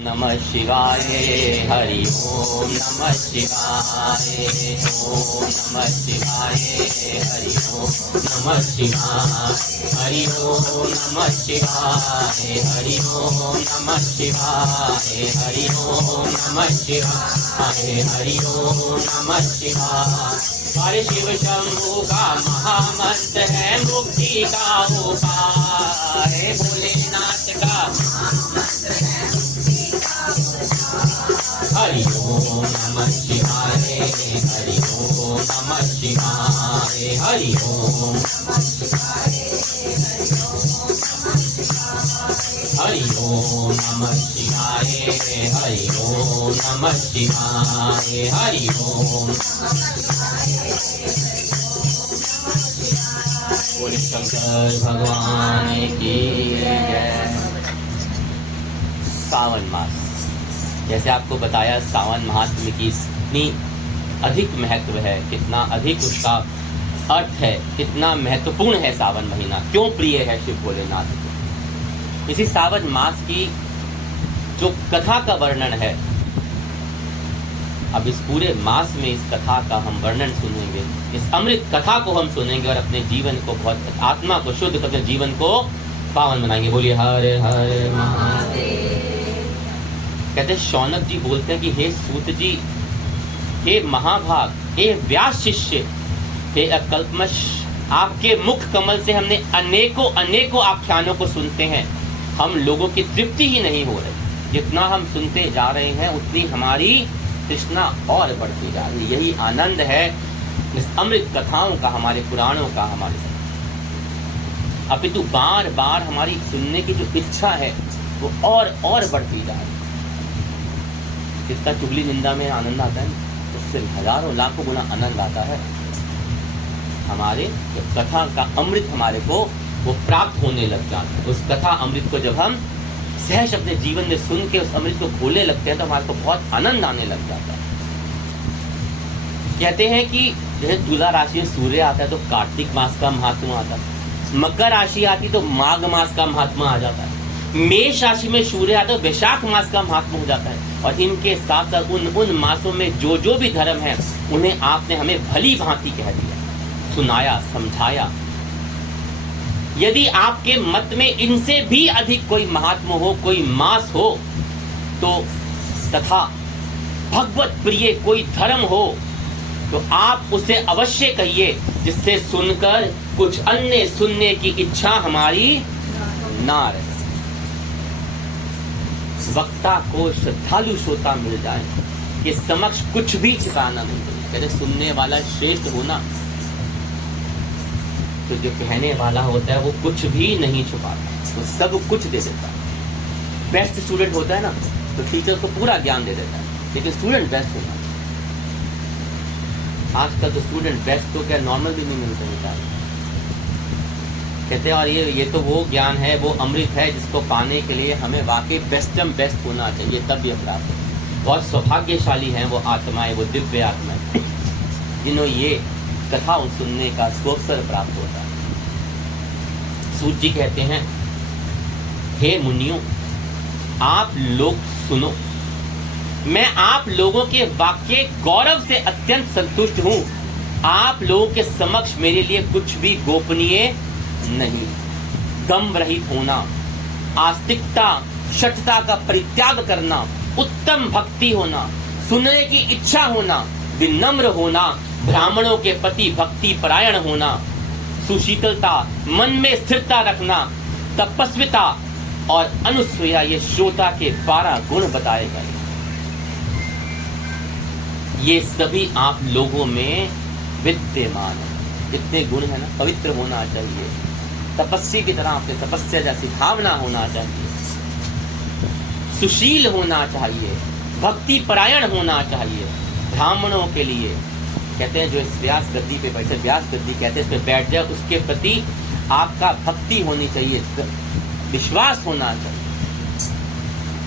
नमः शिवाय हरि ओम नमः शिवाय ओम नमः शिवाय हरि ओम नमः शिवाय हरि ओम नमः शिवाय हरि ओम नमः शिवाय हरि ओम नमः शिवाय हरि ओम नमः शिवाय। हरि शिव शंभु का महामंत्र है मुक्ति का उपाय, भोलेनाथ का हरि ओम नमः शिवाय हरि ओम नमः शिवाय हरि ओम हरि ओम नमः शिवाय हरि ओम नमः शिवाय हरि ओम। बोले शंकर भगवान की जय। सावन मास, जैसे आपको बताया सावन महात्म्य की इतनी अधिक महत्व है, कितना अधिक उसका अर्थ है, कितना महत्वपूर्ण है सावन महीना, क्यों प्रिय है शिव भोलेनाथ को। इसी सावन मास की जो कथा का वर्णन है, अब इस पूरे मास में इस कथा का हम वर्णन सुनेंगे, इस अमृत कथा को हम सुनेंगे और अपने जीवन को बहुत आत्मा को शुद्ध करके जीवन को पावन बनाएंगे। बोलिए हर हर महादेव। कहते शौनक जी बोलते हैं कि हे सूत जी, हे महाभाग, हे व्यास शिष्य, हे अकल्पमश, आपके मुख कमल से हमने अनेकों आख्यानों को सुनते हैं, हम लोगों की तृप्ति ही नहीं हो रही। जितना हम सुनते जा रहे हैं उतनी हमारी तृष्णा और बढ़ती जा रही। यही आनंद है इस अमृत कथाओं का, हमारे पुराणों का, हमारे साथ। अपितु बार बार हमारी सुनने की जो इच्छा है वो और बढ़ती जा रही। जितना चुगली निंदा में आनंद आता है, उससे हजारों लाखों गुना आनंद आता है हमारे जब कथा का अमृत हमारे को वो प्राप्त होने लग जाता है। उस कथा अमृत को जब हम सहज अपने जीवन में सुन के उस अमृत को घोलने लगते हैं तो हमारे को बहुत आनंद आने लग जाता है। कहते हैं कि जैसे तुला राशि में सूर्य आता है तो कार्तिक मास का महात्मा आता है, मकर राशि आती तो माघ मास का महात्मा आ जाता है, मेष राशि में सूर्य आता है तो वैशाख मास का महात्मा हो जाता है। और इनके साथ साथ उन मासों में जो भी धर्म है उन्हें आपने हमें भली भांति कह दिया, सुनाया, समझाया। यदि आपके मत में इनसे भी अधिक कोई महात्मा हो, कोई मास हो, तो तथा भगवत प्रिय कोई धर्म हो तो आप उसे अवश्य कहिए, जिससे सुनकर कुछ अन्य सुनने की इच्छा हमारी ना रहे। वक्ता को श्रद्धालु श्रोता मिल जाए कि समक्ष कुछ भी छिपाना नहीं चाहिए। कहते सुनने वाला श्रेष्ठ होना, तो जो कहने वाला होता है वो कुछ भी नहीं छुपाता, वो सब कुछ दे देता है। बेस्ट स्टूडेंट होता है ना तो टीचर को पूरा ज्ञान दे देता है, लेकिन स्टूडेंट बेस्ट होना। आजकल तो स्टूडेंट बेस्ट तो क्या नॉर्मल भी नहीं मिलता है। कहते हैं और ये तो वो ज्ञान है, वो अमृत है जिसको पाने के लिए हमें वाकई बेस्टम बेस्ट होना चाहिए, तब ये प्राप्त हो। बहुत सौभाग्यशाली हैं वो आत्माएं, वो दिव्य आत्माएं जिन्हों ये कथा सुनने का अवसर प्राप्त होता है। सूत जी कहते हैं, हे मुनियों, आप लोग सुनो, मैं आप लोगों के वाक्य गौरव से अत्यंत संतुष्ट हूं। आप लोगों के समक्ष मेरे लिए कुछ भी गोपनीय नहीं। दम्भ रहित होना, आस्तिकता, शठता का परित्याग करना, उत्तम भक्ति होना, सुनने की इच्छा होना, विनम्र होना, ब्राह्मणों के प्रति भक्ति परायण होना, सुशीतलता, मन में स्थिरता रखना, तपस्विता और अनुसूया, ये श्रोता के 12 गुण बताए गए। ये सभी आप लोगों में विद्यमान है। जितने गुण है ना, पवित्र होना चाहिए, तपस्वी की तरह आपके तपस्या जैसी भावना होना चाहिए, सुशील होना चाहिए, भक्ति परायण होना चाहिए। ब्राह्मणों के लिए कहते हैं जो इस व्यास गद्दी पे बैठे, व्यास गद्दी कहते हैं, इसमें बैठ जाए, उसके प्रति आपका भक्ति होनी चाहिए, विश्वास होना चाहिए,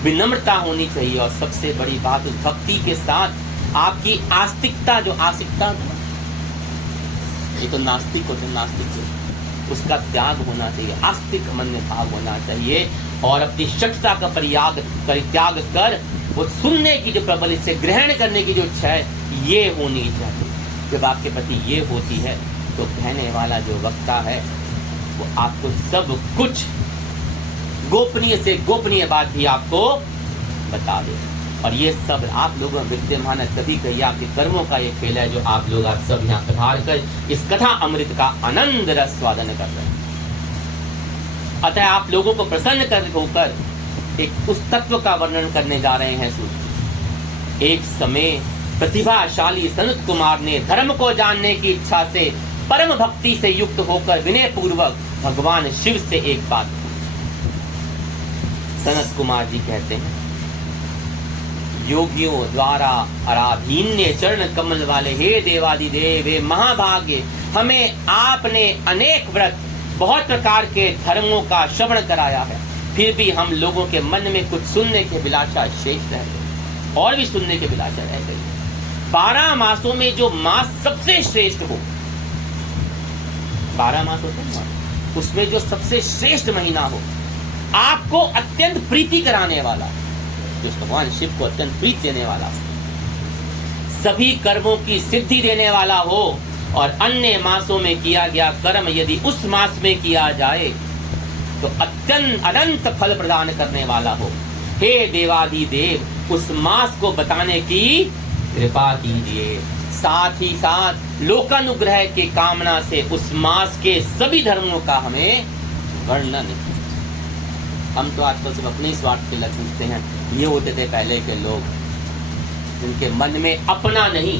विनम्रता होनी चाहिए, और सबसे बड़ी बात उस भक्ति के साथ आपकी आस्तिकता, जो आस्तिकता, ये तो नास्तिक होते, नास्तिक उसका त्याग होना चाहिए, आस्तिक मन में भाव होना चाहिए और अपनी शठता का त्याग कर वो सुनने की जो प्रबल इच्छा, ग्रहण करने की जो इच्छा है ये होनी चाहिए। जब आपके प्रति ये होती है तो कहने वाला जो वक्ता है वो आपको सब कुछ गोपनीय से गोपनीय बात भी आपको बता दे। और ये सब आप लोगों में विद्यमान है, तभी कहिए आपके कर्मों का ये खेल है जो आप लोग आप सब यहाँ पधार कर इस कथा अमृत का आनंद रस स्वादन कर रहे हैं। अतः आप लोगों को प्रसन्न कर होकर एक उस तत्व का वर्णन करने जा रहे हैं सूत्र। एक समय प्रतिभाशाली सनत कुमार ने धर्म को जानने की इच्छा से परम भक्ति से युक्त होकर विनय पूर्वक भगवान शिव से एक बात की। सनत कुमार जी कहते हैं, योगियों द्वारा आराधीन्य चरण कमल वाले हे देवादिदेव, हे महाभाग्य, हमें आपने अनेक व्रत बहुत प्रकार के धर्मों का श्रवण कराया है, फिर भी हम लोगों के मन में कुछ सुनने के विलासा शेष रह गई और भी सुनने के विलासा रह गई। 12 मासों में जो मास सबसे श्रेष्ठ हो, 12 मास होते हैं, उसमें जो सबसे श्रेष्ठ महीना हो, आपको अत्यंत प्रीति कराने वाला, जो भगवान शिव को अत्यंत प्रीति देने वाला, सभी कर्मों की सिद्धि देने वाला हो और अन्य मासों में किया गया कर्म यदि उस मास में किया जाए तो अत्यंत अनंत फल प्रदान करने वाला हो। हे देवादिदेव, उस मास को बताने की कृपा कीजिए। साथ ही साथ लोकानुग्रह के कामना से उस मास के सभी धर्मों का हमें वर्णन। हम तो आजकल सिर्फ अपने स्वार्थ के लग पूछते हैं। ये होते थे पहले के लोग, जिनके मन में अपना नहीं,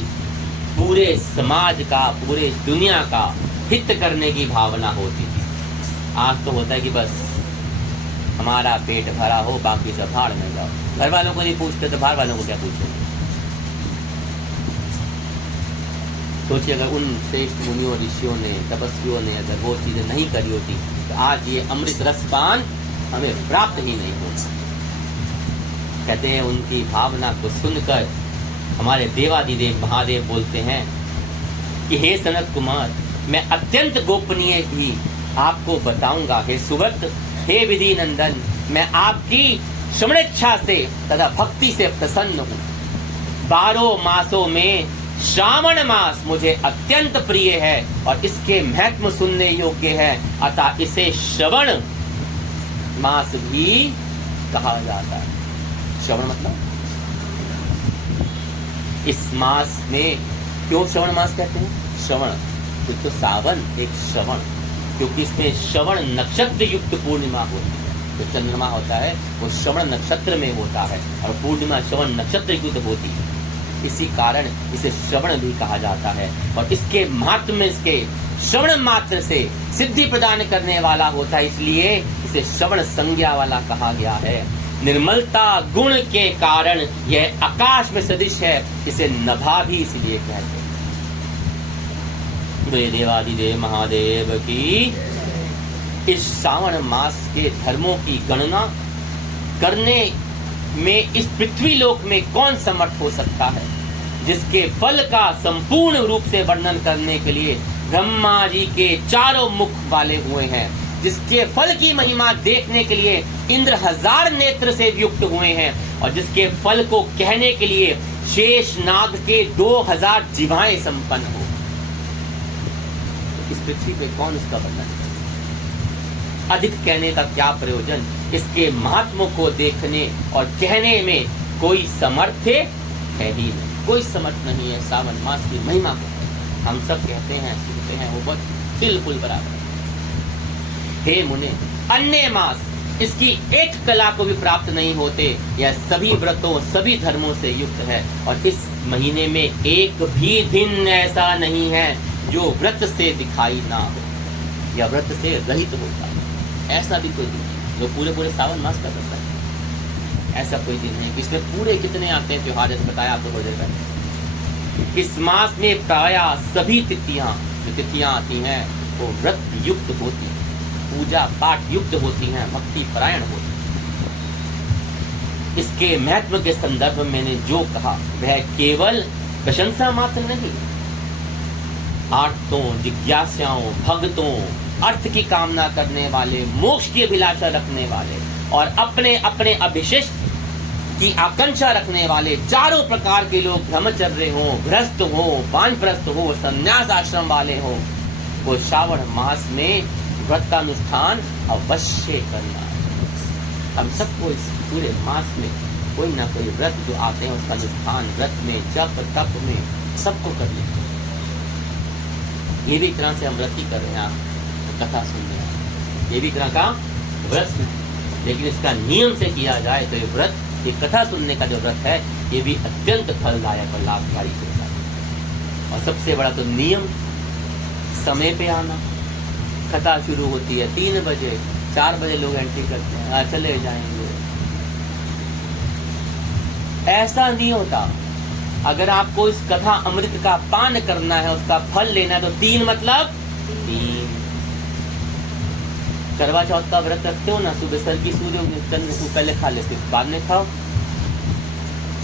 पूरे समाज का, पूरे दुनिया का हित करने की भावना होती थी। आज तो होता है कि बस हमारा पेट भरा हो, बाकी सब भाड़ में जाओ। घर वालों को नहीं पूछते तो बाहर वालों को क्या पूछेंगे। सोचिए, अगर उन श्रेष्ठ मुनियों, ऋषियों ने, तपस्वियों ने अगर वो चीजें नहीं करी होती तो आज ये अमृत रसपान हमें प्राप्त ही नहीं होता। कहते हैं उनकी भावना को सुनकर हमारे देवादिदेव महादेव बोलते हैं कि हे सनत कुमार, मैं अत्यंत गोपनीय भी आपको बताऊंगा। हे सुव्रत, हे विधि नंदन, मैं आपकी श्रवणेच्छा से तथा भक्ति से प्रसन्न हूँ। 12 मासों में श्रावण मास मुझे अत्यंत प्रिय है और इसके महत्व सुनने योग्य है, अतः इसे श्रवण मास भी कहा जाता है। श्रवण मतलब इस मास में क्यों श्रवण मास कहते हैं? श्रवण तो सावन एक श्रवण, क्योंकि इसमें श्रवण नक्षत्र युक्त पूर्णिमा होती है। जो चंद्रमा होता है वो श्रवण नक्षत्र में होता है और पूर्णिमा श्रवण नक्षत्र युक्त होती है। इसी कारण इसे श्रवण भी कहा जाता है और इसके महात्म में इसके श्रवण मात्र से सिद्धि प्रदान करने वाला होता है, इसलिए इसे श्रवण संज्ञा वाला कहा गया है। निर्मलता गुण के कारण यह आकाश में सदृश है, इसे नभा भी इसलिए कहते हैं। देवादिदेव महादेव की इस श्रावण मास के धर्मों की गणना करने में इस पृथ्वी लोक में कौन समर्थ हो सकता है, जिसके फल का संपूर्ण रूप से वर्णन करने के लिए ब्रह्मा जी के 4 मुख वाले हुए हैं, जिसके फल की महिमा देखने के लिए इंद्र 1000 नेत्र से युक्त हुए हैं और जिसके फल को कहने के लिए शेष नाग के 2000 जिह्वाएं संपन्न हो। इस पृथ्वी पे कौन उसका वर्णन करे? अधिक कहने का क्या प्रयोजन? इसके महात्मा को देखने और कहने में कोई समर्थ है ही नहीं, कोई समर्थ नहीं है। सावन मास की महिमा को हम सब कहते हैं, सुनते हैं, वो बात बिल्कुल बराबर। हे मुने, अन्य मास इसकी एक कला को भी प्राप्त नहीं होते। यह सभी व्रतों, सभी धर्मों से युक्त है और इस महीने में एक भी दिन ऐसा नहीं है जो व्रत से दिखाई ना हो या व्रत से रहित होता है। ऐसा भी कोई दिन जो पूरे सावन मास का करता है, ऐसा कोई दिन नहीं। इसमें पूरे कितने आते हैं त्योहार, जैसे बताया आपको थोड़ी देर पहले। इस मास में प्रायः सभी तिथियां, जो तिथियां आती हैं वो व्रत युक्त होती हैं, पूजा पाठ युक्त होती हैं, भक्ति परायण होती हैं। इसके महत्व के संदर्भ में मैंने जो कहा वह केवल प्रशंसा मात्र नहीं, आर्तों, जिज्ञासाओं, भक्तों, अर्थ की कामना करने वाले, मोक्ष की अभिलाषा रखने वाले और अपने अपने अभिशिष्ट की आकांक्षा रखने वाले चारों प्रकार के लोग, ब्रह्मचर्य हो, गृहस्थ हो, वानप्रस्थ हो, संन्यास आश्रम वाले हो, वो श्रावण मास में व्रत का अनुष्ठान अवश्य करना है। हम सबको इस पूरे मास में कोई ना कोई व्रत जो आते हैं उसका अनुष्ठान, व्रत में, जप तप में सबको करना है। ये भी एक तरह से हम व्रत ही कर रहे हैं, आप कथा सुन रहे हैं, ये भी एक तरह का व्रत, लेकिन इसका नियम से किया जाए तो ये व्रत, ये कथा सुनने का जो व्रत है ये भी अत्यंत फलदायक और लाभकारी होता है। और सबसे बड़ा तो नियम, समय पे आना। कथा शुरू होती है 3 बजे, 4 बजे लोग एंट्री करते हैं, चले जाएंगे, ऐसा नहीं होता। अगर आपको इस कथा अमृत का पान करना है, उसका फल लेना है, तो 3 मतलब 3। करवा चौथ का व्रत रखते हो ना, सुबह सर की सूर्य चंद्र को पहले खा लेते हो, बाद में खाओ,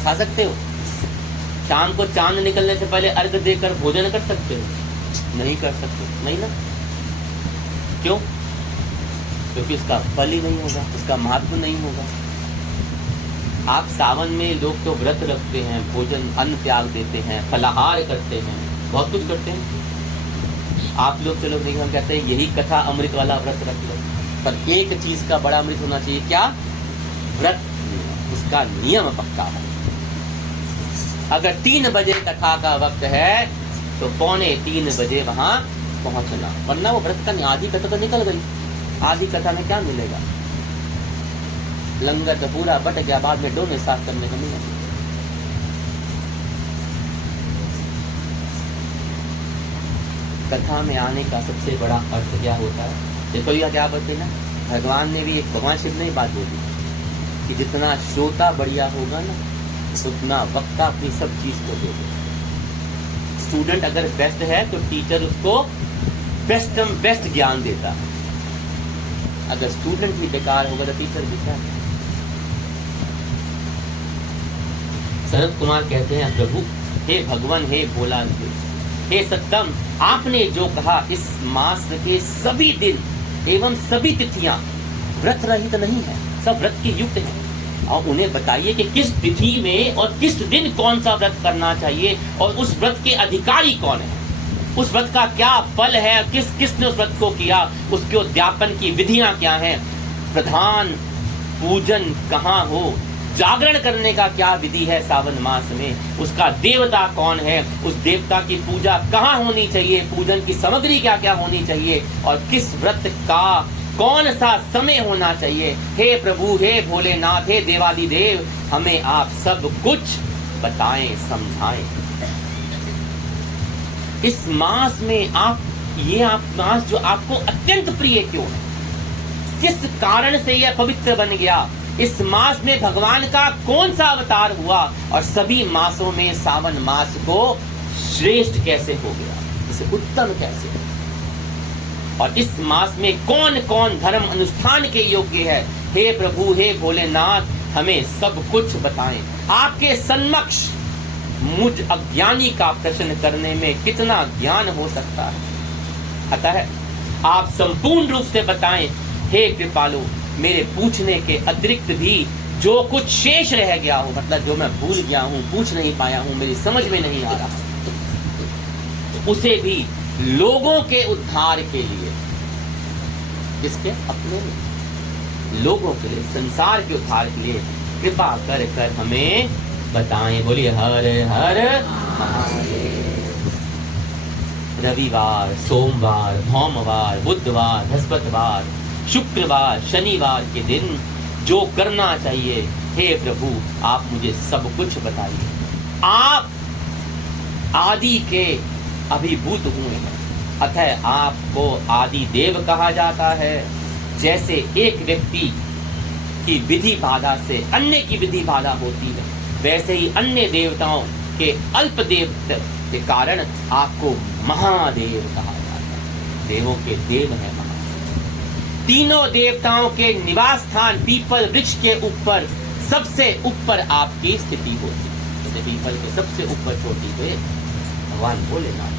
खा सकते हो। शाम को चांद निकलने से पहले अर्घ देकर भोजन कर सकते हो, नहीं कर सकते, नहीं ना। क्यों? क्योंकि उसका फल ही नहीं होगा, उसका महत्व नहीं होगा। आप सावन में लोग तो व्रत रखते हैं, भोजन अन्न त्याग देते हैं, फलाहार करते हैं, बहुत कुछ करते हैं। आप लोग चलो देखिए, हम कहते हैं यही कथा अमृत वाला व्रत रख लो, पर एक चीज का बड़ा अमृत होना चाहिए, क्या? व्रत, उसका नियम पक्का है। अगर 3 बजे कथा का वक्त है तो 2:45 बजे वहां पहुंचना, वरना वो व्रत का आधी कथा तो निकल गई, आधी कथा में क्या मिलेगा? लंगर तो पूरा बट गया, बाद में डोने साफ करने को मिला। कथा में आने का सबसे बड़ा अर्थ क्या होता है? देखो यह क्या बताते ना, भगवान ने भी एक, भगवान शिव ने बात बोली कि जितना श्रोता बढ़िया होगा ना, उतना वक्ता अपनी सब चीज को देगा। स्टूडेंट अगर बेस्ट है तो टीचर उसको बेस्ट ज्ञान देता है, अगर स्टूडेंट भी बेकार होगा तो टीचर भी क्या? शरद कुमार कहते हैं, प्रभु हे भगवान, हे भोला, हे सत्यम, आपने जो कहा इस मास के सभी दिन एवं सभी तिथियां व्रत रहित नहीं है, सब व्रत की युक्त है। और उन्हें बताइए कि किस तिथि में और किस दिन कौन सा व्रत करना चाहिए और उस व्रत के अधिकारी कौन है, उस व्रत का क्या फल है, किसने उस व्रत को किया, उसके उद्यापन की विधियां क्या हैं, प्रधान पूजन कहाँ हो, जागरण करने का क्या विधि है सावन मास में, उसका देवता कौन है, उस देवता की पूजा कहाँ होनी चाहिए, पूजन की सामग्री क्या क्या होनी चाहिए और किस व्रत का कौन सा समय होना चाहिए। हे प्रभु, हे भोलेनाथ, हे देवादिदेव, हमें आप सब कुछ बताएं, समझाएं। इस मास में आप मास जो आपको अत्यंत प्रिय क्यों है, किस कारण से यह पवित्र बन गया, इस मास में भगवान का कौन सा अवतार हुआ और सभी मासों में सावन मास को श्रेष्ठ कैसे हो गया, इसे उत्तम कैसे हो, और इस मास में कौन कौन धर्म अनुष्ठान के योग्य है। हे प्रभु, हे भोलेनाथ, हमें सब कुछ बताएं। आपके सन्मक्ष मुझ अज्ञानी का प्रश्न करने में कितना ज्ञान हो सकता है, अतः आप संपूर्ण रूप से बताएं। हे कृपालु, मेरे पूछने के अतिरिक्त भी जो कुछ शेष रह गया हो, मतलब जो मैं भूल गया हूँ, पूछ नहीं पाया हूँ, मेरी समझ में नहीं आ रहा, उसे भी लोगों के उद्धार के लिए, किसके? अपने लोगों के लिए, संसार के उद्धार के लिए कृपा कर कर हमें बताएं। बोलिए हर हर महादेव। रविवार, सोमवार, सोमवार, बुधवार, बृहस्पतिवार, शुक्रवार, शनिवार के दिन जो करना चाहिए, हे प्रभु आप मुझे सब कुछ बताइए। आप आदि के अभिभूत हुए हैं, अतः आपको आदि देव कहा जाता है। जैसे एक व्यक्ति की विधि बाधा से अन्य की विधि बाधा होती है, वैसे ही अन्य देवताओं के अल्प देव के कारण आपको महादेव कहा जाता है। देवों के देव है महादेव। तीनों देवताओं के निवास स्थान पीपल वृक्ष के ऊपर सबसे ऊपर आपकी स्थिति होती है। पीपल के सबसे ऊपर चोटी पे भगवान भोलेनाथ।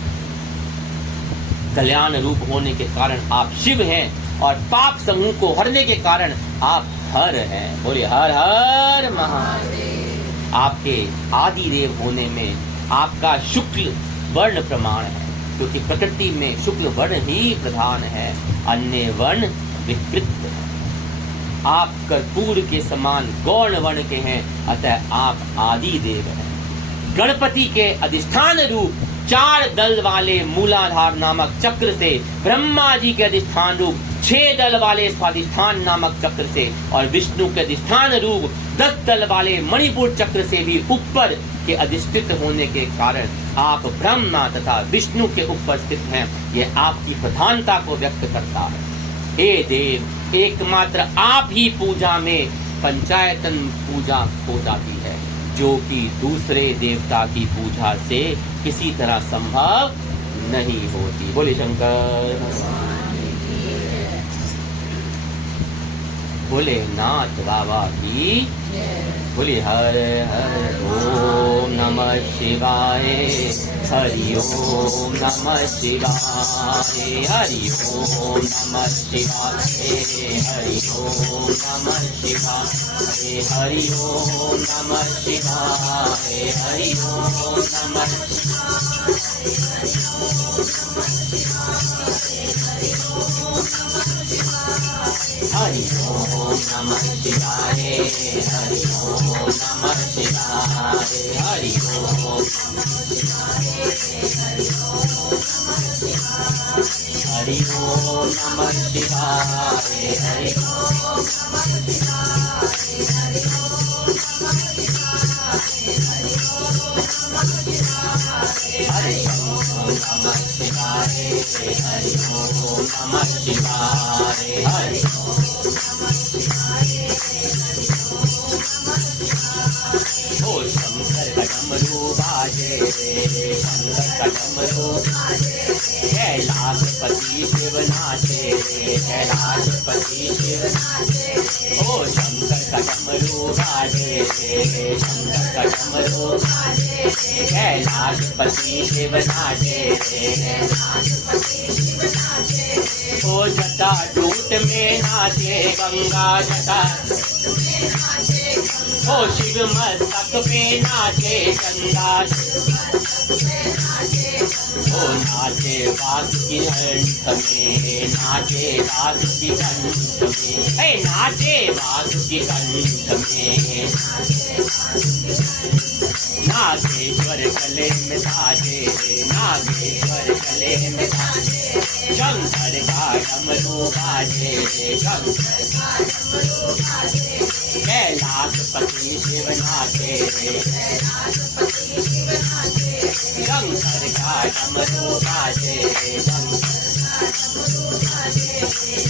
कल्याण रूप होने के कारण आप शिव हैं और पाप समूह को हरने के कारण आप हर हैं। बोलिए हर हर महादेव। आपके आदि देव होने में आपका शुक्ल वर्ण प्रमाण है, क्योंकि प्रकृति में शुक्ल वर्ण ही प्रधान है, अन्य वर्ण विकृत है। आप कर्पूर के समान गौण वर्ण के हैं, अतः आप आदि देव हैं। गणपति के अधिष्ठान रूप 4 दल वाले मूलाधार नामक चक्र से, ब्रह्मा जी के अधिष्ठान रूप 6 दल वाले स्वाधिष्ठान नामक चक्र से और विष्णु के अधिष्ठान रूप 10 दल वाले मणिपुर चक्र से भी ऊपर के अधिष्ठित होने के कारण आप ब्रह्मा तथा विष्णु के ऊपर स्थित हैं। यह आपकी प्रधानता को व्यक्त करता है। हे देव, एकमात्र आप ही पूजा में पंचायतन पूजा हो जाती है, जो कि दूसरे देवता की पूजा से किसी तरह संभव नहीं होती। बोले शंकर बोले नाथ बाबा की। बोले हर हर ओम नमः शिवाय, हरि ओम नमः शिवाय, हरि ओम नमः शिवाय, हरि ओम नमः शिवाय, हरि ओम नमः शिवाय, हरि ओम नमः हरि ओम नमः शिवाय, हरि ओम नमः शिवाय, हरि ओम हरि ओम नमः शिवाय, हरि हरि ओम नमः शिवाय, हरि ओम नमः शिवाय, हरि ओ शंकर का डमरू बाजे, शंकर का डमरू कैलाशपति शिव नाचे, कैलाशपति शिव नाचे। ओ शंकर का डमरू बाजे, शंकर का डमरू कैलाशपति शिव नाचे। ओ जटा जूट में नाचे गंगा जटा, ओ शिव मस्तक पे नाचे गंगा, ओ नाचे बांसुरी कंठ में, नाचे बांसुरी कंठ में, हे नाचे बांसुरी कंठ में। नागेश्वर गले में साजे, नागेश्वर गले में साजे, शंकर का डमरू बाजे, शंकर का डमरू बाजे। कैलाशपति शिव नाचे, कैलाशपति शिव नाचे, शंकर का डमरू बाजे, शंकर का डमरू बाजे।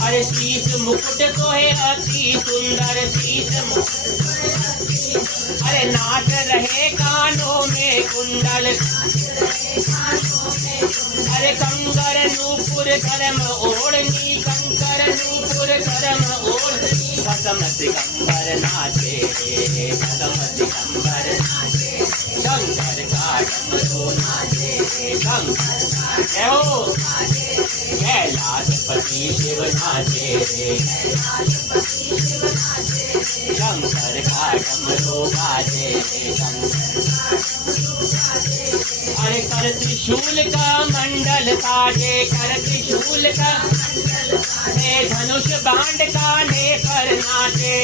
अरे शीश मुकुट सोहे अति सुंदर शीश मुकुट, अरे नाच रहे कानों में कुंडल, अरे कंकर नूपुर धर्म ओढ़नी, कंकर नूपुर धर्म ओढ़नी। भस्म दिगंबर नाचे, भस्म दिगंबर नाचे, शंकर का डमरू नाचे, शंकर का डमरू नाचे। कैलाशपति शिव नाचे, कैलाशपति शिव नाचे, शंकर का डमरू बाजे, शंकर का डमरू बाजे। अरे कर त्रिशूल का मंडल साजे, कर त्रिशूल का मंडल साजे, धनुष बांड का लेकर नाचे।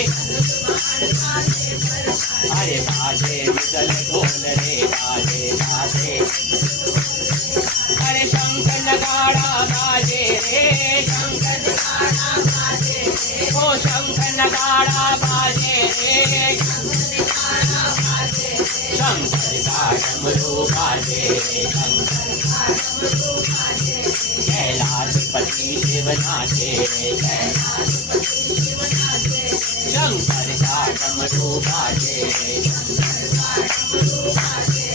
अरे बाजे मुगल ढोल रे बाजे बाजे, अरे शंख नगाड़ा बाजे रे, शंख नगाड़ा बाजे, ओ शंख नगाड़ा बाजे रे, शंकर का डमरू बाजे, शंकर का डमरू बाजे। कैलाशपति शिव नाचे, कैलाशपति शिव नाचे, शंकर का डमरू बाजे, शंकर का डमरू बाजे।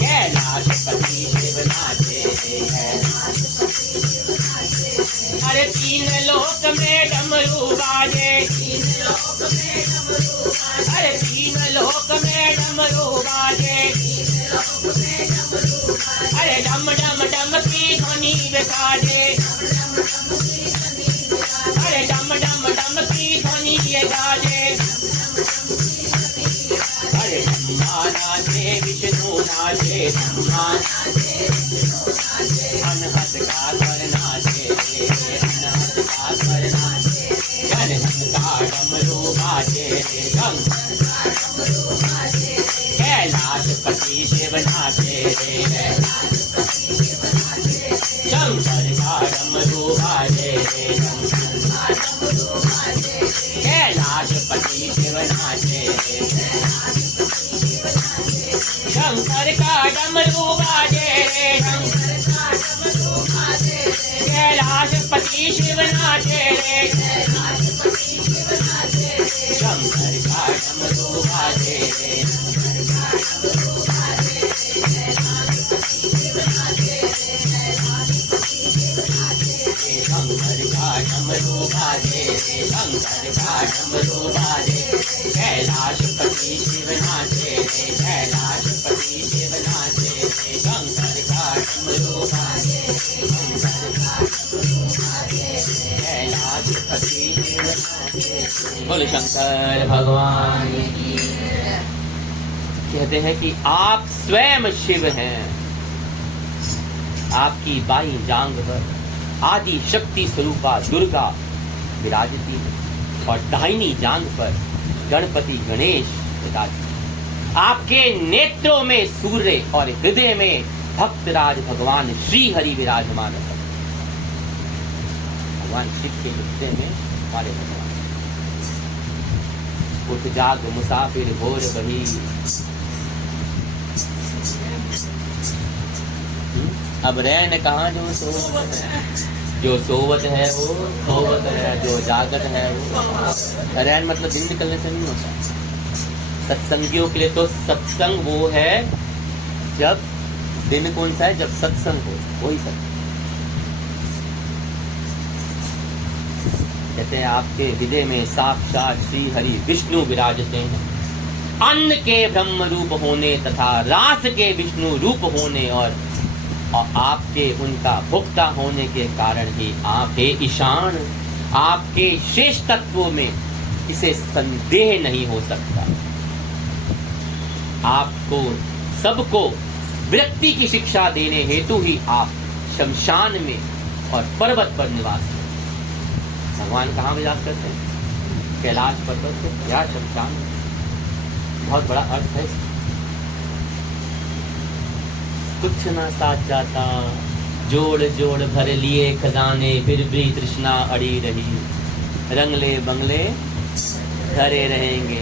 कैलाशपति शिव नाचे, कैलाशपति शिव नाचे। अरे 3 लोक में डमरू बाजे, 3 लोक में डमरू बाजे, अरे 3 लोक में डमरू बाजे, 3 लोक में डमरू बाजे। अरे डम डम डम की ध्वनि साजे, अरे डम डम डम की ध्वनि ये गाजे, अरे ब्रह्मा नाचे विष्णु नाचे, ब्रह्मा अनहद का स्वर नाचे, अनहद का स्वर नाचे, गणहद का डमरू बाजे, कैलाश पति शिव नाचे, शंकर का डमरू बाजे, कैलाश पति शिव नाचे, शंकर का डमरू बाजे, कैलाश पति शिव नाचे, शंकर का डमरू बाजे, शंकर का डमरू बाजे, शंकर का डमरू बाजे, कैलाश पति शिव नाचे, कैलाश पति शिव नाचे, शंकर का डमरू बाजे, शंकर का कैलाश पति शिव नाचे। बोले शंकर भगवान। कहते हैं कि आप स्वयं शिव हैं, आपकी बाईं जांघ पर आदि शक्ति स्वरूपा दुर्गा विराजती है और दाहिनी जांघ पर गणपति गणेश विराजते हैं। आपके नेत्रों में सूर्य और हृदय में भक्तराज भगवान श्री हरि विराजमान है। भगवान शिव के हृदय में हमारे भगवान। उठ जाग मुसाफिर भोर बही, अब रैन कहाँ जो सोवत है, जो सोवत है वो सोवत है, जो जागत है वो। रैन मतलब दिन निकलने से नहीं होता। सत्संगियों के लिए तो सत्संग वो है जब दिन कौन सा है, जब सत्संग हो, वही सत्संग। कहते हैं आपके हृदय में साक्षात श्री हरि विष्णु विराजते हैं। अन्न के ब्रह्म रूप होने तथा रास के विष्णु रूप होने और आपके उनका भोक्ता होने के कारण ही आपके ईशान, आपके शेष तत्वों में इसे संदेह नहीं हो सकता। आपको सबको विरक्ति की शिक्षा देने हेतु ही आप शमशान में और पर्वत पर निवास करते हैं। भगवान कहाँ निवास करते हैं? कैलाश पर्वत पर या शमशान में। बहुत बड़ा अर्थ है। कुछ ना साथ जाता, जोड़ जोड़ भर लिए खजाने, फिर भी तृष्णा अड़ी रही, रंगले बंगले धरे रहेंगे।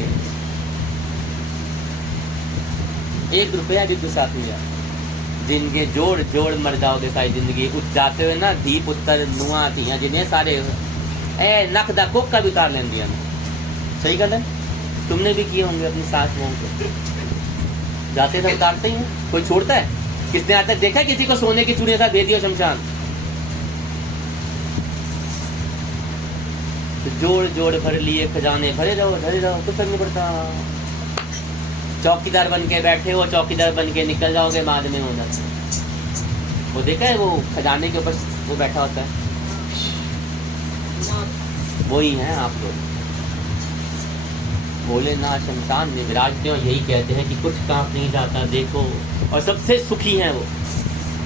1 रुपया भी तो साथ मिला, जिनके जोड़ जोड़ मर जाओगे सारी जिंदगी। उठ जाते हुए ना दीप उत्तर नुआ थी जिन्हें सारे नक दा कोक का भी उतार लें दिया। सही गल है, तुमने भी किए होंगे अपनी सास बहू को। जाते थे उतारते ही हैं, कोई छोड़ता है? किसने आज तक देखा है किसी को सोने की चूड़ियों साथ भेज दिया शमशान? तो जोड़ जोड़ भर लिए खजाने, भरे रहो धरे रहो, कुछ फर्क नहीं पड़ता। चौकीदार बन के बैठे हो, चौकीदार बन के निकल जाओगे, बाद में हो जाता है। वो देखा है, वो खजाने के ऊपर वो बैठा होता है, वही है आप लोग। भोलेनाथ शमशान में विराजते और यही कहते हैं कि कुछ काम नहीं जाता, देखो। और सबसे सुखी हैं वो,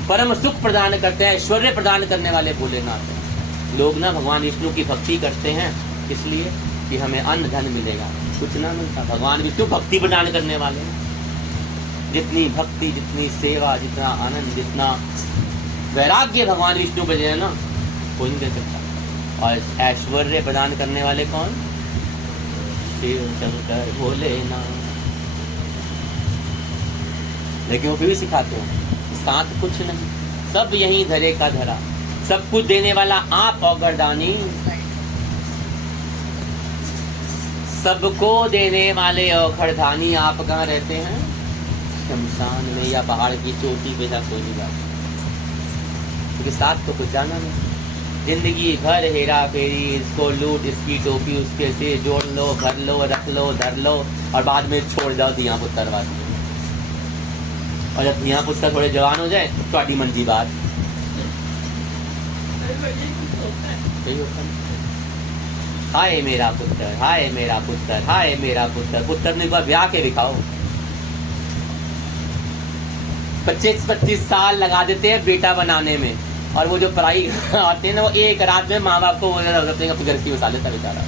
परम सुख प्रदान करते हैं, ऐश्वर्य प्रदान करने वाले भोलेनाथ हैं। लोग ना भगवान विष्णु की भक्ति करते हैं इसलिए कि हमें अन्न धन मिलेगा, कुछ ना मिलता। भगवान विष्णु भक्ति प्रदान करने वाले हैं। जितनी भक्ति, जितनी सेवा, जितना आनंद, जितना वैराग्य भगवान विष्णु को देना ना, कोई नहीं दे सकता। और ऐश्वर्य प्रदान करने वाले कौन? शिव शंकर भोलेनाथ। लेकिन वो फिर भी सिखाते हैं साथ कुछ नहीं, सब यहीं धरे का धरा, सब कुछ देने वाला आप औगरदानी, सबको देने वाले औगरदानी। आप कहाँ रहते हैं? शमशान में या पहाड़ की चोटी पे, जा कोई नहीं जाता, क्योंकि साथ तो कुछ जाना नहीं। जिंदगी भर हेरा फेरी, इसको लूट, इसकी टोपी उसके से जोड़ लो, भर लो, रख लो, धर लो और बाद में छोड़ जाओ धिया पुत्र वास्ते। और जब धिया पुत्र थोड़े जवान हो जाए तो आटी मंजी बात यही होता है। हाय मेरा पुत्र, हाय मेरा पुत्र, हाय मेरा पुत्र। पुत्र ने एक बार ब्याह के दिखाओ। 25-25 साल लगा देते हैं बेटा बनाने में, और वो जो पढ़ाई आते हैं ना, वो एक रात में माँ बाप को घर की बसा लेता बेचारा।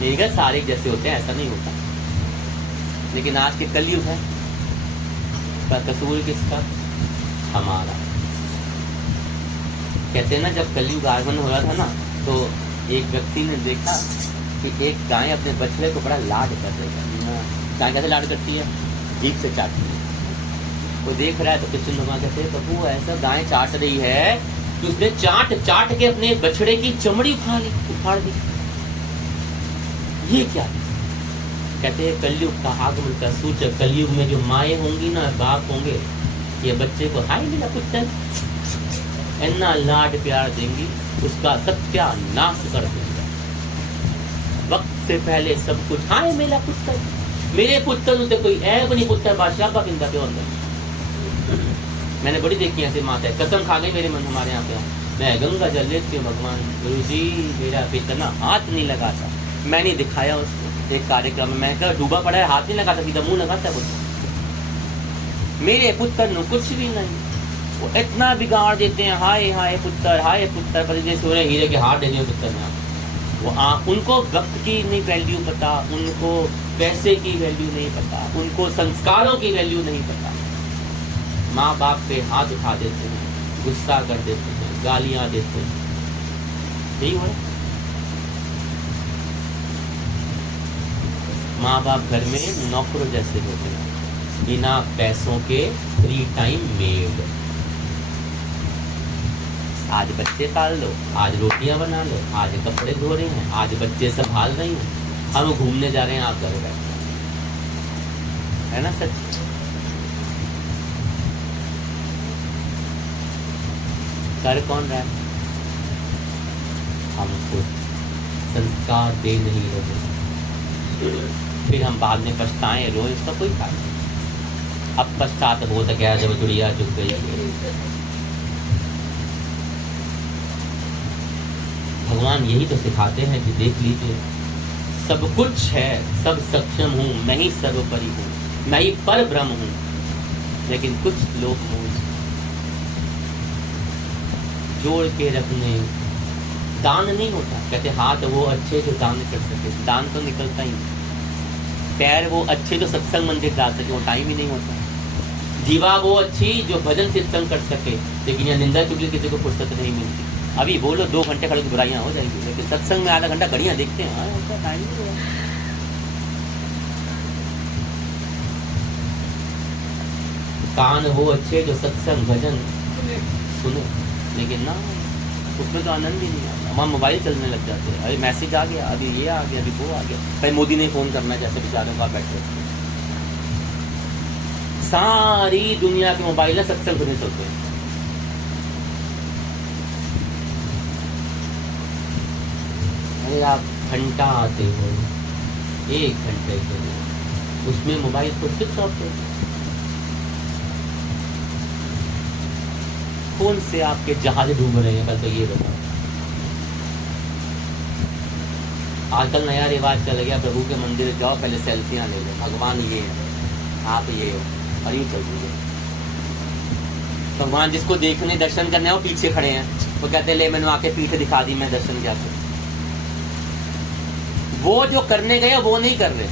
ठीक है, सारे जैसे होते हैं, ऐसा नहीं होता। लेकिन आज के कलयुग है, पर कसूर किसका? हमारा। कहते हैं ना, जब कलयुग आगमन हो रहा था ना, तो एक व्यक्ति ने देखा कि एक गाय अपने बछड़े को बड़ा लाड कर रही है। गाय कैसे लाड करती है? जीभ से चाटती है। वो देख रहा है तो कृष्ण भगवान कहते हैं, प्रभु ऐसा गाय चाट रही है कि उसने चाट चाट के अपने बछड़े की चमड़ी उखाड़ दी। ये क्या? कहते हैं कलयुग का आगमन का सूचक। कलयुग में जो माए होंगी ना, बाप होंगे, ये बच्चे को हाय मेरा पुत्र इतना लाड प्यार देंगी, उसका सत्यानाश कर देंगे। वक्त से पहले सब कुछ, हाय मेरा पुत्र, मेरे पुत्र तो कोई ऐब नहीं, पुत्र बादशाह का बिंदा पे अंदर। मैंने बड़ी देखी ऐसे माता है, कसम खा गई मेरे मन हमारे यहाँ पे। मैं गंगा जल लेती हूँ, भगवान गुरु जी मेरा बेटा ना हाथ नहीं लगाता। मैंने दिखाया उसको एक कार्यक्रम में, मैं कहा डूबा पड़ा है, हाथ नहीं लगाता, सीधा मुंह लगाता कुछ। मेरे पुत्र नु कुछ भी नहीं, वो इतना बिगाड़ देते हैं। हाय हाय पुत्र, हाय पुत्र, पर जैसे हीरे के हाथ दे दिए पुत्र में। वो उनको वक्त की नहीं वैल्यू पता, उनको पैसे की वैल्यू नहीं पता, उनको संस्कारों की वैल्यू नहीं पता। माँ बाप पे हाथ उठा देते हैं, गुस्सा कर देते हैं, गालियां देते हैं। यही हो रहा। माँ बाप घर में नौकरों जैसे होते हैं, बिना पैसों के फ्री टाइम मेड। आज बच्चे पाल लो, आज रोटियां बना लो, आज कपड़े धो रहे हैं, आज बच्चे संभाल रही हैं, हम घूमने जा रहे हैं, आप घर बैठे है ना सच? कर कौन रहा है? हम खुद संस्कार दे नहीं रहे, फिर हम बाद में पछताएं, रोए, इसका कोई फायदा नहीं। अब पछतात हो तो क्या जब गुड़िया चुक गई। भगवान यही तो सिखाते हैं कि देख लीजिए, सब कुछ है, सब सक्षम हूँ, मैं ही सर्वोपरि हूँ, मैं ही पर ब्रह्म हूँ। लेकिन कुछ लोग जोड़ के रखने, दान नहीं होता। कहते हाथ वो अच्छे जो दान कर सके, दान तो निकलता ही नहीं। पैर वो अच्छे जो सत्संग मंदिर जा सके, वो टाइम ही नहीं होता। जीवा वो अच्छी जो भजन सत्संग कर सके, लेकिन यह निंदा चुगली किसी को फुर्सत नहीं मिलती। अभी बोलो 2 घंटे खड़े की बुराइयां हो जाएंगी, लेकिन सत्संग में आधा घंटा घड़ियां देखते हैं, टाइम नहीं हुआ। कान वो अच्छे जो सत्संग भजन सुने, लेकिन ना उसमें तो आनंद ही नहीं आता। वहाँ मोबाइल चलने लग जाते हैं, अरे मैसेज आ गया, अभी ये आ गया, अभी वो आ गया, भाई मोदी ने फोन करना है, जैसे बेचारों का बैठे। सारी दुनिया के मोबाइल में सत्संग सुने चलते हैं। अरे आप घंटा आते हो, 1 घंटे के लिए, उसमें मोबाइल को स्विच ऑफ कर। कौन से आपके जहाज डूब रहे हैं कल, तो ये बताओ। आजकल नया रिवाज चल गया, प्रभु के मंदिर जाओ, पहले सेल्फियां ले लो, भगवान ये है, आप ये हो, और ये चल रही है। भगवान जिसको देखने दर्शन करने वो पीछे खड़े हैं, वो कहते ले मैंने आके पीठ दिखा दी, मैं दर्शन क्या करूं। वो जो करने गए वो नहीं कर रहे।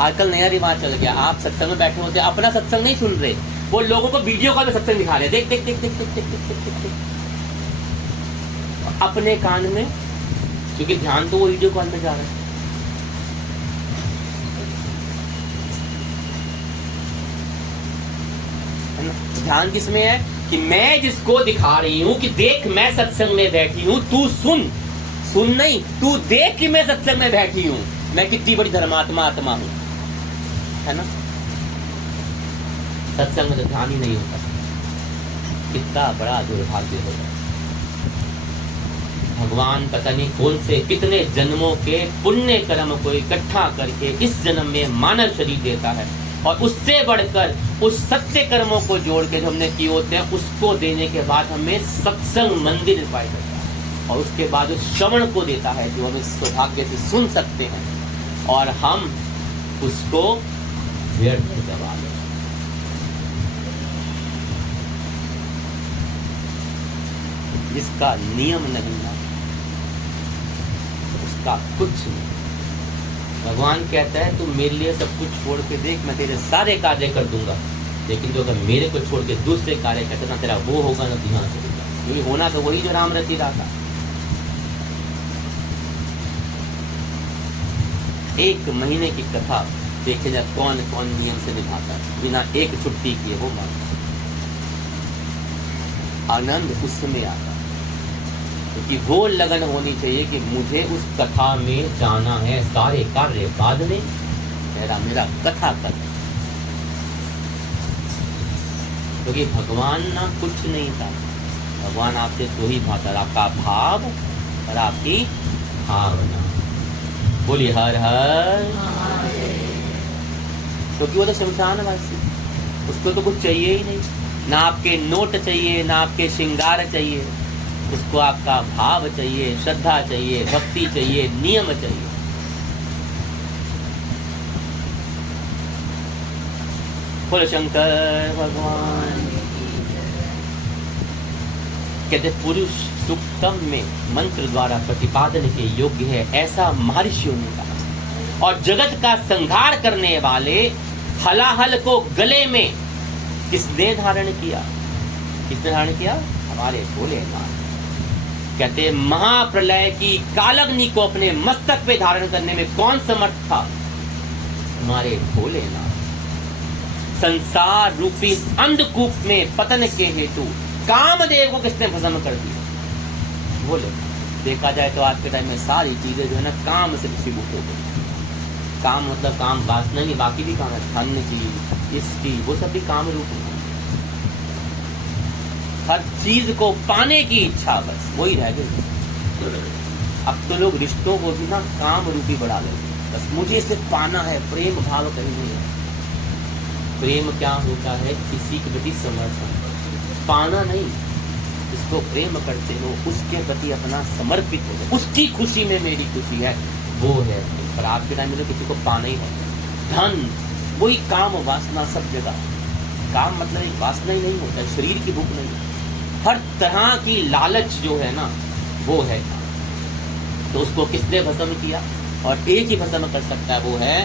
आजकल नया रिवाज चल गया, आप सत्संग में बैठे होते, अपना सत्संग नहीं सुन रहे, वो लोगों को वीडियो कॉल में सत्संग दिखा रहे, देख देख देख देख देख देख देख देख देख। अपने कान में, क्योंकि ध्यान तो वो वीडियो कॉल में जा रहा है। ध्यान किसमें है कि मैं जिसको दिखा रही हूं कि देख मैं सत्संग में बैठी हूं, तू सुन। सुन नहीं, तू देख कि मैं सत्संग में बैठी हूं, मैं कितनी बड़ी धर्मात्मा आत्मा हूं, है ना? सत्संग में तो ध्यान ही नहीं होता, कितना बड़ा दुर्भाग्य होगा। भगवान पता नहीं कौन से कितने जन्मों के पुण्य कर्म को इकट्ठा करके इस जन्म में मानव शरीर देता है, और उससे बढ़कर उस सत्य कर्मों को जोड़ के जो हमने किए होते हैं उसको देने के बाद हमें सत्संग मंदिर इनवाइट करता है और उसके बाद उस श्रवण को देता है जो हम इस सौभाग्य से सुन सकते हैं और हम उसको व्यर्थ गवा लें। जिसका नियम नहीं ना उसका कुछ नहीं। भगवान कहता है तू मेरे लिए सब कुछ छोड़ के देख, मैं तेरे सारे कार्य कर दूंगा, लेकिन जो अगर मेरे को छोड़ के दूसरे कार्य करते ना तेरा वो होगा ना ध्यान से होगा, क्योंकि होना तो वही जो राम रची रहा था। एक महीने की कथा देखे जाए कौन कौन नियम से निभाता है बिना एक छुट्टी किए, वो मानता आनंद उसमें आता, क्योंकि वो लगन होनी चाहिए कि मुझे उस कथा में जाना है, सारे कार्य बाद में, मेरा कथा कर। क्योंकि भगवान ना कुछ नहीं था, भगवान आपसे दो ही भाता, आपका भाव और आपकी भावना। बोलिए हर हर। क्योंकि वो तो शमशान वासी, उसको तो कुछ चाहिए ही नहीं, ना आपके नोट चाहिए, ना आपके श्रृंगार चाहिए, उसको आपका भाव चाहिए, श्रद्धा चाहिए, भक्ति चाहिए, नियम चाहिए। बोलो शंकर भगवान। कहते पुरुष सूक्तम में मंत्र द्वारा प्रतिपादन के योग्य है, ऐसा महर्षियों ने कहा। और जगत का संहार करने वाले हलाहल को गले में किसने धारण किया? किसने धारण किया? हमारे भोलेनाथ। कहते महाप्रलय की कालग्नि को अपने मस्तक पे धारण करने में कौन समर्थ था? हमारे भोलेनाथ। संसार रूपी अंधकूप में पतन के हेतु कामदेव को किसने भस्म कर दिया? बोले। देखा जाए तो आज के टाइम में सारी चीजें जो है ना काम से वशीभूत हो गई। काम मतलब काम वासना नहीं, बाकी भी काम है, धन की, इसकी, वो सब भी काम रूप है। हर चीज को पाने की इच्छा, बस वही रह गई। अब तो लोग रिश्तों को भी ना काम रूपी बढ़ा लेते, बस मुझे इसे पाना है, प्रेम भाव कहीं नहीं है। प्रेम क्या होता है? किसी के प्रति समर्पण, पाना नहीं, जिसको प्रेम करते हो उसके प्रति अपना समर्पित हो जाए, उसकी खुशी में मेरी खुशी है, वो है। पर आज के टाइम में तो किसी को पाना ही नहीं। धन, वही काम वासना सब जगह। काम मतलब एक वासना ही नहीं होता, शरीर की भूख नहीं, हर तरह की लालच जो है ना वो है। तो उसको किसने भस्म किया? और एक ही भस्म कर सकता है, वो है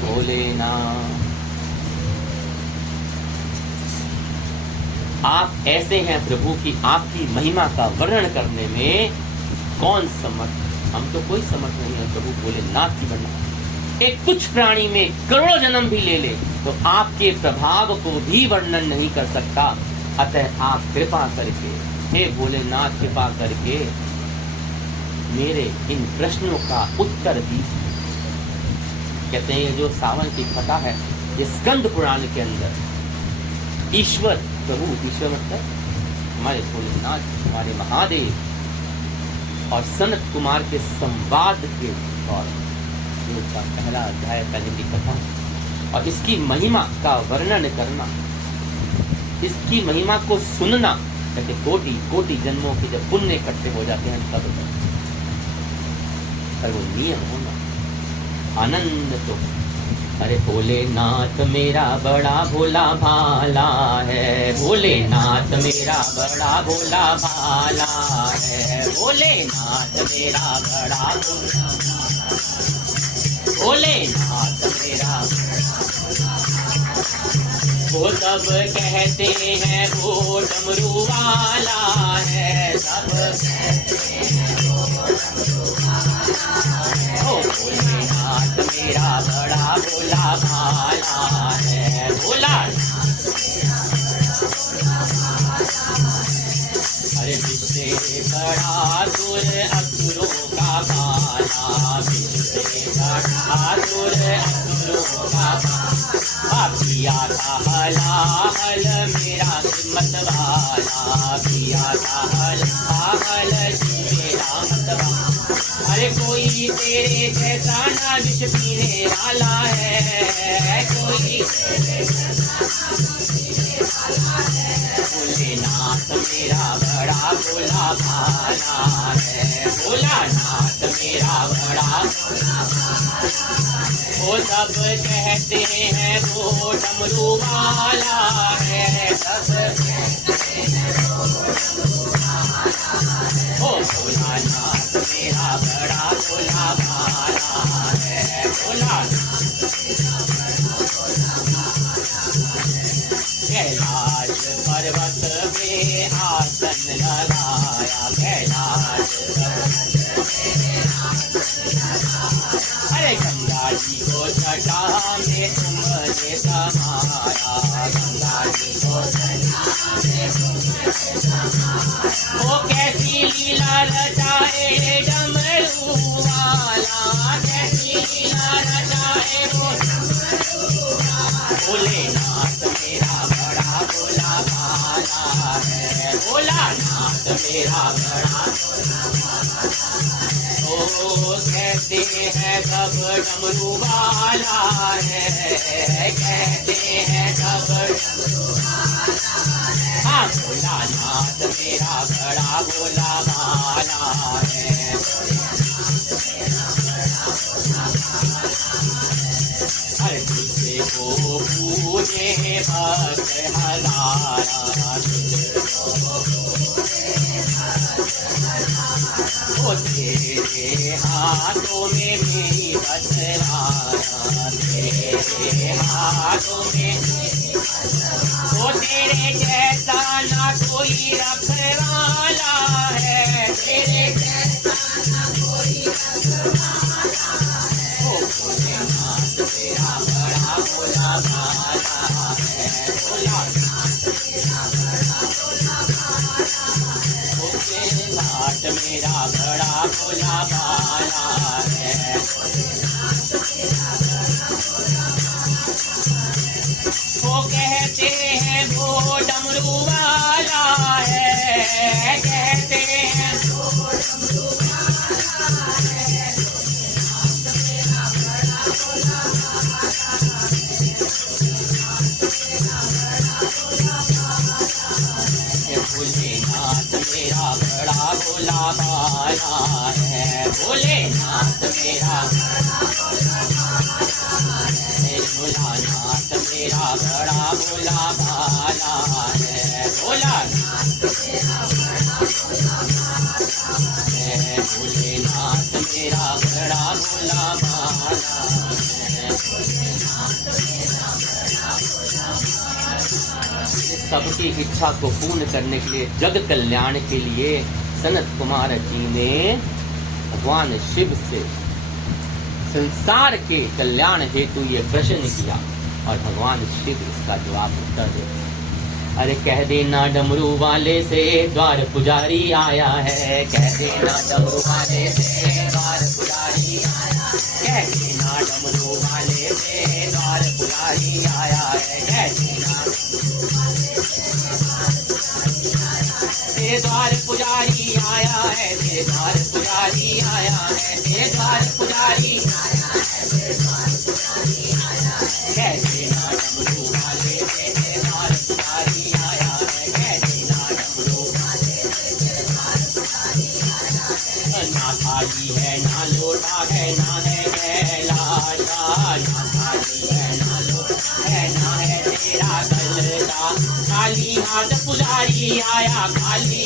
भोलेनाथ। आप ऐसे हैं प्रभु की आपकी महिमा का वर्णन करने में कौन समर्थ? हम तो कोई समर्थ नहीं है प्रभु भोलेनाथ की वर्णन। एक कुछ प्राणी में करोड़ों जन्म भी ले ले तो आपके प्रभाव को भी वर्णन नहीं कर सकता। अतः आप कृपा करके, हे भोलेनाथ, कृपा करके मेरे इन प्रश्नों का उत्तर दीजिए। कहते हैं ये जो सावन की कथा है, ये स्कंद पुराण के अंदर ईश्वर प्रभु, ईश्वर मतलब हमारे भोलेनाथ, हमारे महादेव और सनत कुमार के संवाद के और का पहला अध्याय पहले की कथा, और इसकी महिमा का वर्णन करना, इसकी महिमा को सुनना, कहते कोटि कोटि जन्मों के जब पुण्य इकट्ठे हो जाते हैं तब पर वो नियम होना आनंद। तो अरे भोलेनाथ मेरा बड़ा भोला भाला है, भोलेनाथ मेरा बड़ा भोला भाला है, भोलेनाथ मेरा बड़ा भोलेनाथ मेरा। वो सब कहते हैं वो डमरू वाला है, सब ओ भोलेनाथ मेरा बड़ा भोला भाला है, भोला। अरे विश्व बड़ा सुर असुरों का भाला, विश्व बड़ा सुर असुरों का भाला, पिया था हलाहल मेरा हिम्मत वाला, पिया था हलाहल मेरा हिम्मत वाला। अरे कोई तेरे जैसा ना विष पीने वाला है, कोई भोलेनाथ मेरा बड़ा भोला भाला है, भोलानाथ मेरा बड़ा। वो सब कहते हैं वो डमरू वाला है, सब ओ भोलानाथ मेरा बड़ा भोला भाला है, भोलानाथ। कैलाश पर्वत में आसन लगाया, कैलाश अरे गंगा जी को जटा में तुमने समाया, गंगा जी को वो कैसी लीला रचाए डमरू वाला, कैसी लीला रचाए वो भोलेनाथ मेरा बड़ा भोला भाला है, भोलानाथ मेरा बड़ा। ओ कहते हैं सब डमरू वाला है, कहते हैं सब हाँ भोलानाथ मेरा बड़ा भोला भाला है। हर तुझसे को पूजे भक्त हजारा, ओ तेरे हाथों में मेरी बसराना, तेरे हाथों में ओ तेरे जैसा ना कोई रखवाला है, तेरे जैसा ना कोई रखवाला है। ओ भोलेनाथ तेरा बड़ा भोला भाला है, भोलानाथ तेरा बड़ा भोला भाला है, भोलेनाथ मेरा बड़ा भोला भाला है। वो कहते हैं वो डमरू वाला है, कहते हैं वो डमरू वाला है, भोलेनाथ मेरा बड़ा भोला भाला है, भोलेनाथ मेरा भोलानाथ मेरा बड़ा भोला भाला है, भोलानाथ भोलेनाथ मेरा बड़ा भोला भाला है। सबकी इच्छा को पूर्ण करने के लिए, जग कल्याण के लिए सनत कुमार जी ने भगवान शिव से संसार के कल्याण हेतु ये प्रश्न किया और भगवान शिव इसका जवाब उत्तर देते। अरे कह देना डमरू वाले से द्वार पुजारी आया है, कह देना डमरू वाले से द्वार पुजारी आया है, कह देना डमरू वाले से द्वार पुजारी आया है, कह देना तेरे द्वार पुजारी आया है, तेरे द्वार पुजारी आया है, तेरे द्वार पुजारी कैसे ना डमरू वाले तेरे द्वार पुजारी आया है, कैसे ना डमरू ना थाली है ना लोटा है ना है कैलाशा, ना थाली है ना लोटा है ना है तेरा गलता, खाली हाथ पुजारी आया, खाली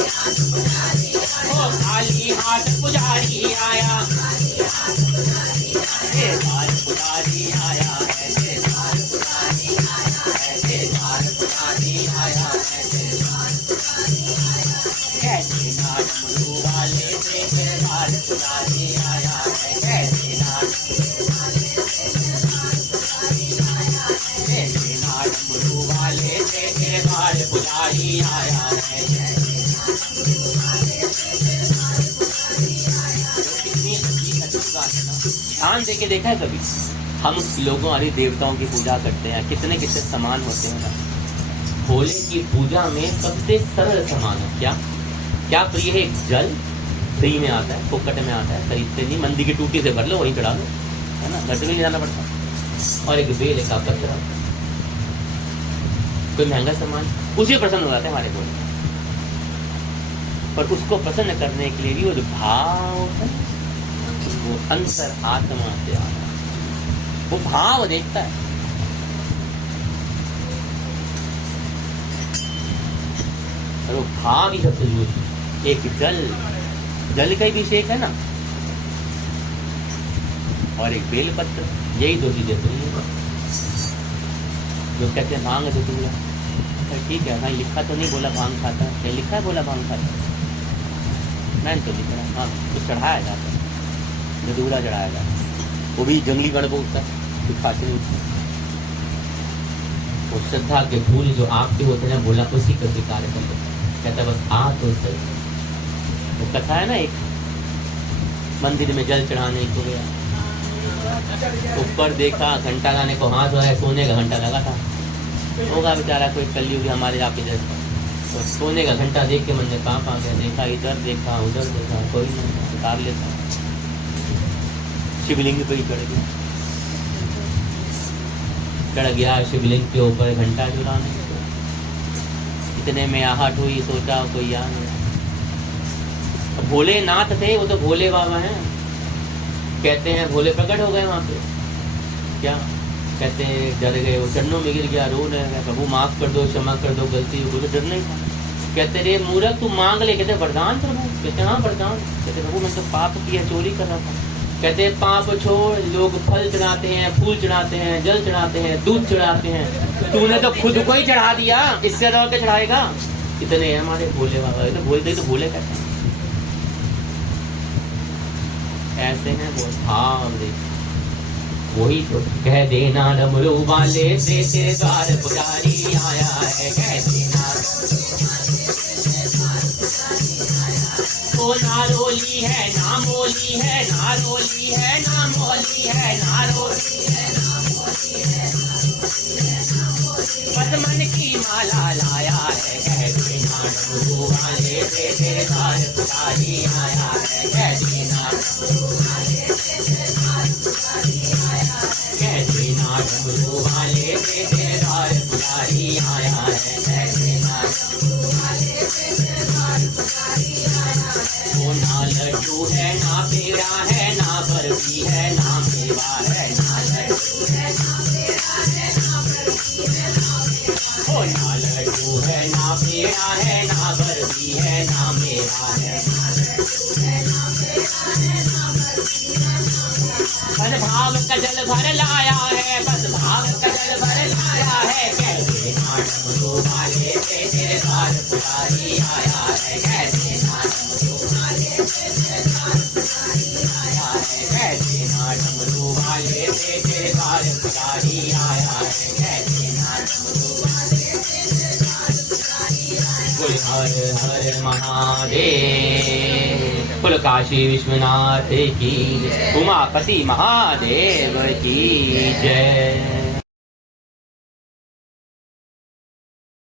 ओ खाली हाथ पुजारी आया, द्वार पुजारी आया है, द्वार पुजारी आया है, द्वार पुजारी आया है, कैसे ना डमरू वाले से द्वार पुजारी आया है, कैसे ना डमरू वाले से द्वार पुजारी आया है। ध्यान देके देखा है कभी हम लोगों वाली देवताओं की पूजा करते हैं, कितने कितने सामान होते हैं ना। भोले की पूजा में सबसे सरल सामान है क्या क्या प्रिय है? जल, फ्री में आता है, फोकट में आता है, खरीदते नहीं, मंदी की टूटी से भर लो, वहीं चढ़ा लो, है ना, घर से भी नहीं जाना पड़ता। और एक बेल का पत्र, कोई महंगा सामान, उसी प्रसन्न हो जाते हैं हमारे बोल। पर उसको प्रसन्न करने के लिए भी वो जो भाव है वो अंतर आत्मा से आ रहा है, वो भाव देखता है। और वो भाव ही सबसे जरूरी। एक जल का भी अभिषेक है ना, और एक बेलपत्र, यही दो चीजें तो नहीं है। जो कहते हैं भांग तो दूल्हा, ठीक है भाई, लिखा तो नहीं बोला भांग खाता, क्या लिखा है बोला भांग खाता, मैंने तो लिखा है, हाँ तो चढ़ाया जाता है, धतूरा चढ़ाया जाता है, वो भी जंगली गण बोलता है, खाते नहीं। वो श्रद्धा के फूल जो आपके होते हैं, बोला उसी का स्वीकार कर लो, कहता बस आ तो सही। वो कथा है ना, एक मंदिर में जल चढ़ाने को गया, ऊपर देखा घंटा गाने को हाथ लगाया, सोने का घंटा लगा था, होगा बेचारा कोई कलयुगी हमारे यहाँ पे जैसा, तो सोने का घंटा देख के मन में कांप आ गया, देखा इधर देखा उधर देखा, कोई नहीं उतार लेता, शिवलिंग पे ही चढ़ गया शिवलिंग के ऊपर घंटा चुराने। इतने में आहट हुई, सोचा कोई आ नहीं, भोलेनाथ थे वो, तो भोले बाबा हैं, कहते हैं भोले प्रकट हो गए वहाँ पे, क्या कहते हैं डर गए, वो चरणों में गिर गया, रो रहे हैं, प्रभु माफ कर दो, क्षमा कर दो, गलती हो गई, डर नहीं था। कहते रे मूर्ख तू मांग ले, कहते वरदान प्रभु, कहते हाँ वरदान, कहते प्रभु मैं तो पाप किया, चोरी कर रहा था, कहते पाप छोड़, लोग फल चढ़ाते हैं, फूल चढ़ाते हैं, जल चढ़ाते हैं, दूध चढ़ाते हैं, तूने तो खुद को ही चढ़ा दिया, इससे और क्या चढ़ाएगा। इतने हमारे भोले बाबा, तो बोलते तो भोले कहते हैं, ऐसे हैं वो भाव देख। वही तो कह देना डमरू वाले से तेरे द्वार पुजारी आया है, कह देना वो नारोली है ना मोली है, नारोली है ना मोली है, नारोली है ना मोली है, पद्मन की माला लाया है, कह देना डमरू वाले से तेरे द्वार पुजारी आया है, कह देना कह देना डमरू वाले से तेरे द्वार पुजारी आया है, कह देना वो ना लड्डू है ना पेड़ा है, ना बर्फी है ना मेवा है, ना लड्डू है ना पेड़ा है, ना बर्फी है ना मेवा, ओ ना लड्डू है ना पेड़ा है, ना बर्फी है ना मेवा है, ना लड्डू है ना पेड़ा है, ना बर्फी है ना मेवा, बस भाव का जल भर लाया है, बस भाव का जल भर लाया है, कह देना डमरू वाले से तेरे द्वार पुजारी आया है, कह देना डमरू वाले से तेरे द्वार पुजारी आया है, कह देना डमरू वाले से तेरे द्वार पुजारी आया है, कह देना डमरू वाले से तेरे द्वार पुजारी आया है। बोल हर हर महादेव, बोल काशी विश्वनाथ की, उमापति महादेव की जय।